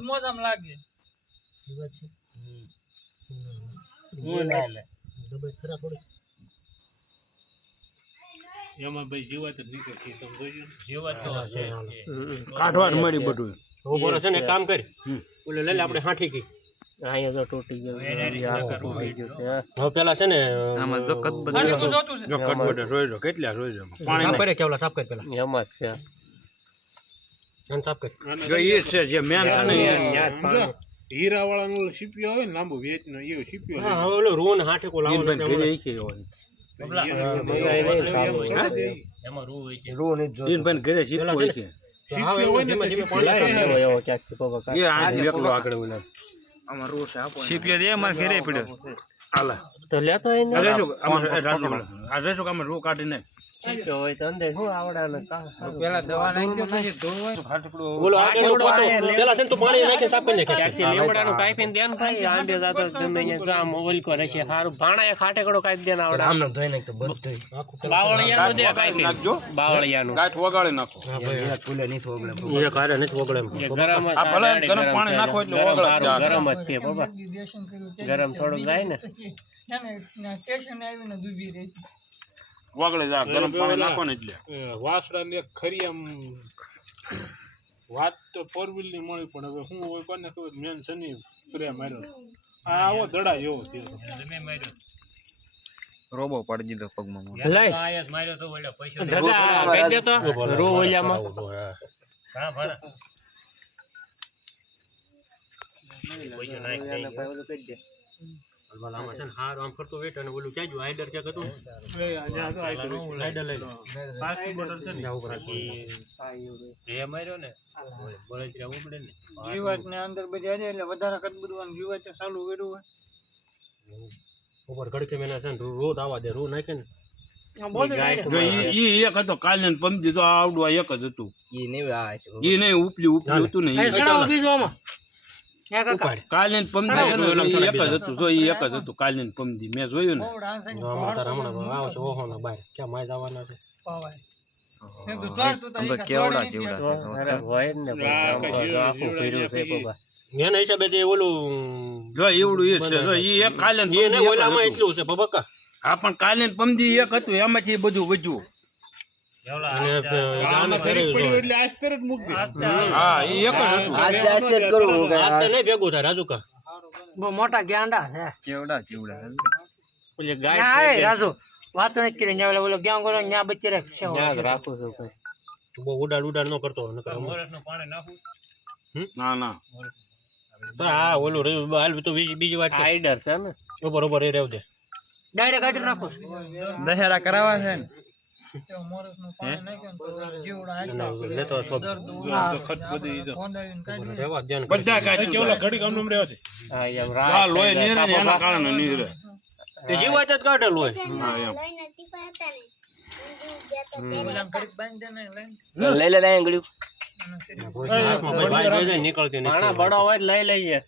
જ મોજામાં લાગે. હું ના લે એમાં ભાઈ જીવાત જ નીકળતી તમે જોયું ને? તો છે કાઢવા મળી બધું. બરોબર છે ને કામ કરી. ઓલે લઈ લે આપણે હાંઠી ગઈ. અહીંયા તો તૂટી ગયું. હવે પેલા છે ને આમાં જો કદ તું રોઈ જો કેટલા રોઈ જો પાણી કેવલા સાફ કરી પેલા. એમાં છે. જો એ છે જે મેન છે ને હોય ને લાંબો વેચનો હા ઓલો કો લાવો ઘરે કે. હોય સીપીઓ દે ઘરે પડ્યો. તો લેતો આમાં રો કાઢી નાખ શીખ્યો હોય તો અંદર શું આવડાને પેલા દવા નાખી દો પછી ધોવાય. ઓલો આગળનો પોતો. પેલા છે ને પાણી નાખીને સાફ કરી નાખે. ક્યાંકથી લીમડાનું કાપીને દે ને ભાઈ આંબે જાતો ગમે અહીંયા તો ઓલકો રહેશે હારું ભાણા ખાટેકડો કાપી દે ને આવડે? બધું બાવળિયાનું દે કાપી બાવળિયાનું. ગાંઠ વગાડી નાખો. એ કારે નથી ઓગળે ગરમ જ આ ભલે ગરમ પાણી નાખો એટલે ઓગળે જ હારું, જાય. ગરમ જ છે બાબા ગરમ થોડુંક જાય ને. ને સ્ટેશન આવીને ડૂબી રહી છે. વગડે જા ગરમ પાણી નાખો ને એટલે. વાસડા ને એક ખરી એમ વાત તો ફોરની મળી પણ હવે શું હોય કોને ખબર મેન શનિ પ્રે માર્યો આ આવો દડા એવો થયો તમે માર્યો. રોબો પાડી દીધો પગમાં. લઈ. આયા માર્યો તો ઓલા પૈસા દાદા કહી દે તો. રૂ ઓલિયામાં હા ભરા પૈસા નાખી દઈ ભલા આમાં છે ને હારું આમ ફરતું વેટ અને ઓલું ક્યાં ગયું? હાઈડર ક્યાંક હતું ને? એ અહીંયા તો આઈ ગયું. હાઈડર લઈ લો. પાકી બોટલ છે ને જાવું પડે. માર્યો ને બળતરા ઉપડે ને જીવાત ને અંદર બધી આજે એટલે વધારે કદબદવાનું જીવાત ચાલુ કર્યું હોય ઉપર મેના છે ને રોજ આવવા દે રૂ નાખે ને એક હતો કાલે ને તો આવડવા આવડું એક જ હતું એ નહીં ઉપલી ઉપલી હતું ને ઈ અહીં સડાવો બીજું આમાં. હે કાકા? ઉપાડ. કાલ ને પમદી એક જ હતું જો એક જ હતું કાલ પમદી મેં જોયું ને. બહુ ડાન્સિંગ જો આમાં તારા હમણાં આવે છે ઓહો ના ક્યાં માય જવાના એના હિસાબે તે ઓલું જો એવડું એ છે જો ઈ એક કાલ. એટલું છે બબકા હા પણ કાલે ને પમદી એક હતું એમાંથી બધું વધ્યું. મોટા ગ્યાંડા છે. ચેવડા ઓલી ગાય રાજુ વાતો નથી કરી ન્યા ઓલો ઓલો ગ્યાં ગોળો ન્યા બચ્ચે રાખ છે. યાદ રાખું છું ભાઈ બહુ ઉડાડ ઉડાડ ન કરતો નકર આમ. વરસનું પાણી નાખું. ના ના. હા ઓલું રહ્યું હાલ તો બીજી બીજી વાત. આઈડર છે ને? ઉપર એ રહેવું ડાયરેક્ટ નાખો કરાવવા છે ને? બધી કાઢી કેવલા નામ રહ્યો છે? આ નીરે ને એના કારણે નીરે તે જીવાત જ હા એમ. લઈ લે નીકળતી નથી. બડો હોય લઈ લઈએ.